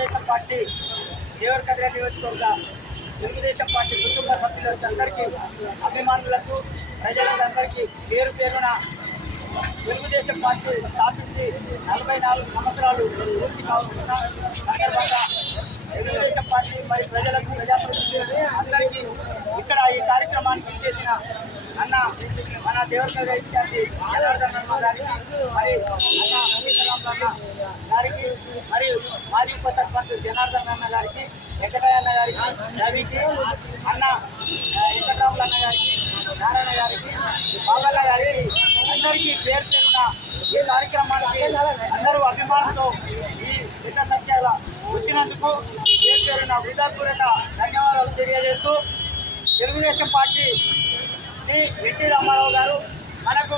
Telugu Desam party Devarakadra నియోజకవర్గ Telugu Desam party కుటుంబ సభ్యులందరికీ, అభిమానులకు, ప్రజలందరికీ పేరు పేరున తెలుగుదేశం పార్టీ స్థాపించి 44 సంవత్సరాలు పూర్తి కావుతున్న సందర్భంగా తెలుగుదేశం పార్టీ మరి ప్రజలకు, ప్రజాప్రతినిధులకు అందరికీ ఇక్కడ ఈ కార్యక్రమానికి చేసిన అన్న మన దేవరకద్ర ఇన్ఛార్జి జనార్దన్ అన్న గారికి, మరి అన్న అన్న గారికి, మరియు మాజీ ఉప సర్పంచ్ జనార్దన్ అన్న గారికి, వెంకటయ్య అన్న గారికి, రవికి, అన్న వెంకటరాములు అన్న గారికి, నారాయణ గారికి, బాబన్న గారికి అందరికీ పేరు పేరున ఈ కార్యక్రమానికి అందరూ అభిమానంతో ఈ పెద్ద సంఖ్యలో వచ్చినందుకు పేరు పేరున హృదయపూర్వక ధన్యవాదాలు తెలియజేస్తూ, తెలుగుదేశం పార్టీ ఎన్టీ రామారావు గారు మనకు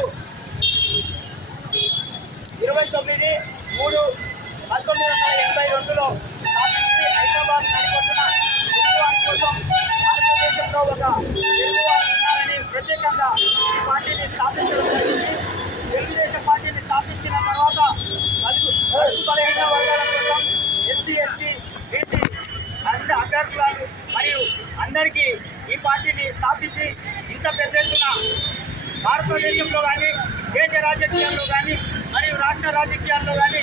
29/3/1982లో స్థాపించి హైదరాబాద్ నడిపోతున్న తెలుగువారి కోసం భారతదేశంలో ఒక తెలుగువారు ఉన్నారని ప్రత్యేకంగా ఈ పార్టీని స్థాపించడం జరిగింది. తెలుగుదేశం పార్టీని స్థాపించిన తర్వాత బలహీన వర్గాల కోసం ఎస్సీ, ఎస్టీ, బీసీ అన్ని అభ్యర్థులు మరియు అందరికీ ఈ పార్టీని స్థాపించి ఇంత పెద్ద ఎత్తున భారతదేశంలో కానీ, దేశ రాజకీయాల్లో కానీ, మరియు రాష్ట్ర రాజకీయాల్లో కానీ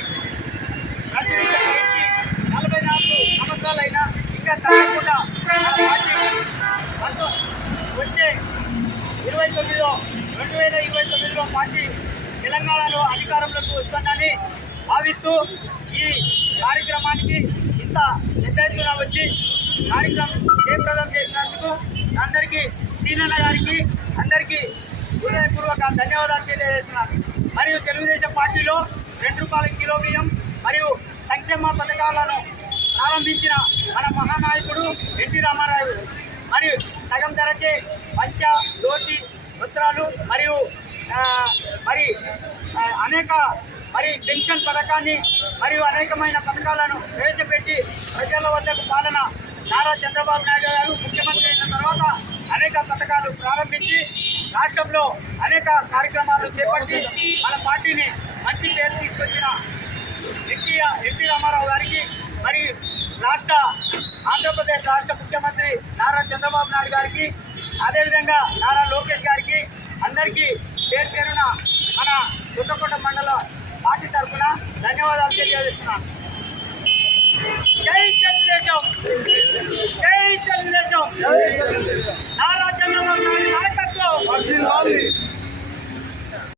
ప్రతినిధి 44 సంవత్సరాలైనా ఇంకా తగ్గకుండా పార్టీ వచ్చే 2029లో పార్టీ తెలంగాణలో అధికారంలోకి వస్తుందని భావిస్తూ ఈ కార్యక్రమానికి ఇంత పెద్ద ఎత్తున వచ్చి కార్యక్రమం జయప్రదం చేసినందుకు అందరికీ, సీనన్న గారికి అందరికీ హృదయపూర్వక ధన్యవాదాలు తెలియజేస్తున్నాను. మరియు తెలుగుదేశం పార్టీలో 2 రూపాయల కిలో బియ్యం మరియు సంక్షేమ పథకాలను ప్రారంభించిన మన మహానాయకుడు ఎన్టీ రామారావు మరియు సగం ధరకే పంచ, ధోతి, వస్త్రాలు మరియు అనేక పెన్షన్ పథకాన్ని మరియు అనేకమైన పథకాలను ప్రవేశపెట్టి ప్రజల వద్దకు పాలన నారా చంద్రబాబు నాయుడు గారు ముఖ్యమంత్రి అయిన తర్వాత అనేక పథకాలు ప్రారంభించి రాష్ట్రంలో అనేక కార్యక్రమాలు చేపట్టి మన పార్టీని మంచి పేరు తీసుకొచ్చిన ఎన్టీ రామారావు గారికి, మరియు ఆంధ్రప్రదేశ్ రాష్ట్ర ముఖ్యమంత్రి నారా చంద్రబాబు నాయుడు గారికి, అదేవిధంగా నారా లోకేష్ గారికి అందరికీ పేరు పేరున మన కొత్తకోట మండల పార్టీ తరఫున ధన్యవాదాలు తెలియజేస్తున్నాను. జై తెలుగుదేశం, జై తెలుగుదేశం, నారా చంద్రబాబు నాయుడు నాయకత్వం.